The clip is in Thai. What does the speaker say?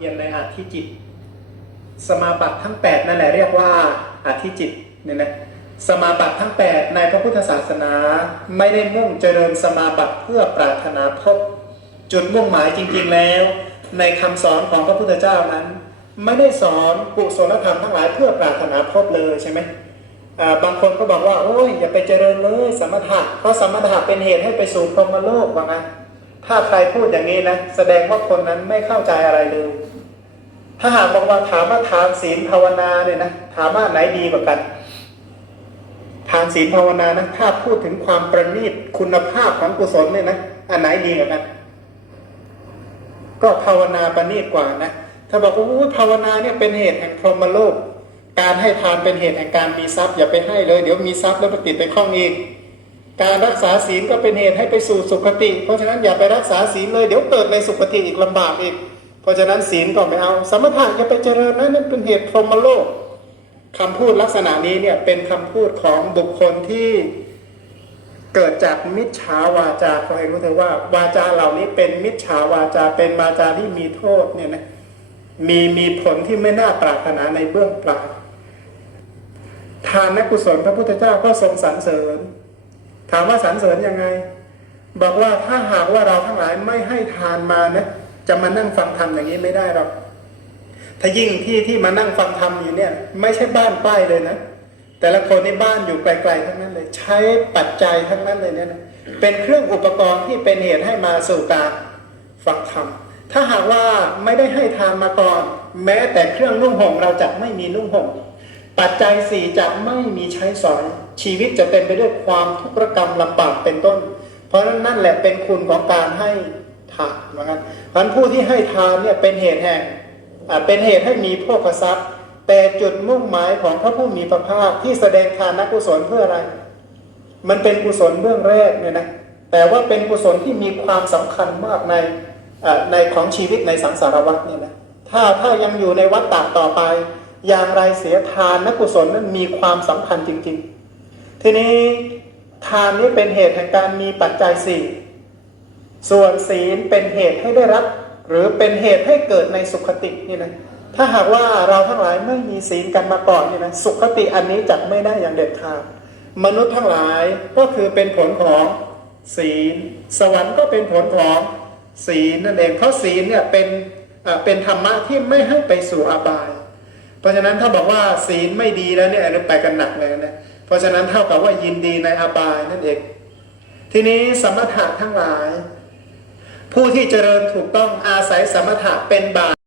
เรียนในอธิจิต สมาบัติทั้ง 8 นั่นแหละเรียกว่าอธิจิตเนี่ยนะสมาบัติทั้ง 8 ในพระพุทธศาสนา ไม่ได้มุ่งเจริญสมาบัติเพื่อปรารถนาพบจุดมุ่งหมายจริงๆแล้ว ในคำสอนของพระพุทธเจ้านั้น ไม่ได้สอนกุศลธรรมทั้งหลายเพื่อปรารถนาพบเลยใช่ไหมบางคนก็บอกว่าโอ้ยอย่าไปเจริญเลยสมถะเพราะสมถะเป็นเหตุให้ไปสู่พรหมโลกว่างั้น ถ้าใครพูดอย่างนี้นะแสดงว่าคนนั้นไม่เข้าใจอะไรเลย ถ้าหากบอกว่าถามว่าทานศีลภาวนาเนี่ยนะถามว่าไหนดีกว่ากันทานศีลภาวนานะถ้าพูดถึงความประณีตคุณภาพของกุศลเนี่ยนะอันไหนดีกว่ากัน ก็ภาวนาประณีตกว่านะถ้าบอกว่าอู้ภาวนาเนี่ยเป็นเหตุแห่งพรหมโลก การให้ทานเป็นเหตุแห่งการมีทรัพย์อย่าไปให้เลย เดี๋ยวมีทรัพย์แล้วไปติดไปข้องอีก การรักษาศีลก็เป็นเหตุให้ไปสู่สุคติ เพราะฉะนั้นอย่าไปรักษาศีลเลยเดี๋ยวเกิดในสุคติอีกลำบากอีก เพราะฉะนั้นศีลก็ไม่เอา สมถะอย่าไปเจริญนะนั่นเป็นเหตุพรหมโลกคำพูดลักษณะนี้เนี่ยเป็นคำพูดของบุคคลที่เกิดจากมิจฉาวาจาขอให้รู้เถอะว่า วาจาเหล่านี้เป็นมิจฉาวาจาเป็นวาจาที่มีโทษเนี่ยนะมีมีผลที่ไม่น่าปรารถนาในเบื้องปลายทานและกุศลพระพุทธเจ้าก็ทรงสรรเสริญ ถามว่าสรรเสริญยังไง บอกว่าถ้าหากว่าเราทั้งหลายไม่ให้ทานมานะจะมานั่งฟังธรรมอย่างนี้ไม่ได้หรอกถ้ายิ่งที่ที่มานั่งฟังธรรมอยู่เนี่ย ไม่ใช่บ้านป้ายเลยนะแต่ละคนในบ้านอยู่ไกลๆทั้งนั้นเลย ใช้ปัจจัยทั้งนั้นเลยเนี่ยนะเป็นเครื่องอุปกรณ์ที่เป็นเหตุให้มาสู่การฟังธรรมถ้าหากว่าไม่ได้ให้ทานมาก่อน แม้แต่เครื่องนุ่งห่มเราจะไม่มีนุ่งห่มปัจจัยสี่จะไม่มีใช้สอย ชีวิตจะเต็มไปด้วยความทุกข์รกรรมลำบากเป็นต้น เพราะฉะนั้นนั่นแหละเป็นคุณของการให้ทานเหมือนกันพราะฉะนั้นผู้ที่ให้ทานเนี่ยเป็นเหตุแห่งอ่าเป็นเหตุให้มีโภคทรัพย์ แต่จุดมุ่งหมายของพระผู้มีพระภาคที่แสดงทานกุศลเพื่ออะไร มันเป็นกุศลเบื้องแรกเนี่ยนะแต่ว่าเป็นกุศลที่มีความสำคัญมากในอ่าในของชีวิตในสังสารวัฏเนี่ยนะถ้าถ้ายังอยู่ในวัฏฏะต่อไป อย่างไรเสียทานนกุศลนั้นมีความสำคัญจริง ๆ ทีนี้ทานนี้เป็นเหตุแห่งการมีปัจจัยสี่ส่วนศีลเป็นเหตุให้ได้รับ หรือเป็นเหตุให้เกิดในสุขตินี่นะถ้าหากว่าเราทั้งหลายไม่มีศีลกันมาก่อนนี่นะสุขติอันนี้จัดไม่ได้อย่างเด็ดขาดมนุษย์ทั้งหลายก็คือเป็นผลของศีล สวรรค์ก็เป็นผลของศีลนั่นเองเพราะศีลเนี่ยเป็นเป็นธรรมะที่ไม่ให้ไปสู่อบาย เพราะฉะนั้นถ้าบอกว่าศีลไม่ดีแล้วเนี่ยอันนี้ไปกันหนักเลยนะ เพราะฉะนั้นเท่ากับว่ายินดีในอบายนั่นเอง ทีนี้สมถะทั้งหลาย ผู้ที่เจริญถูกต้องอาศัยสมถะเป็นบาต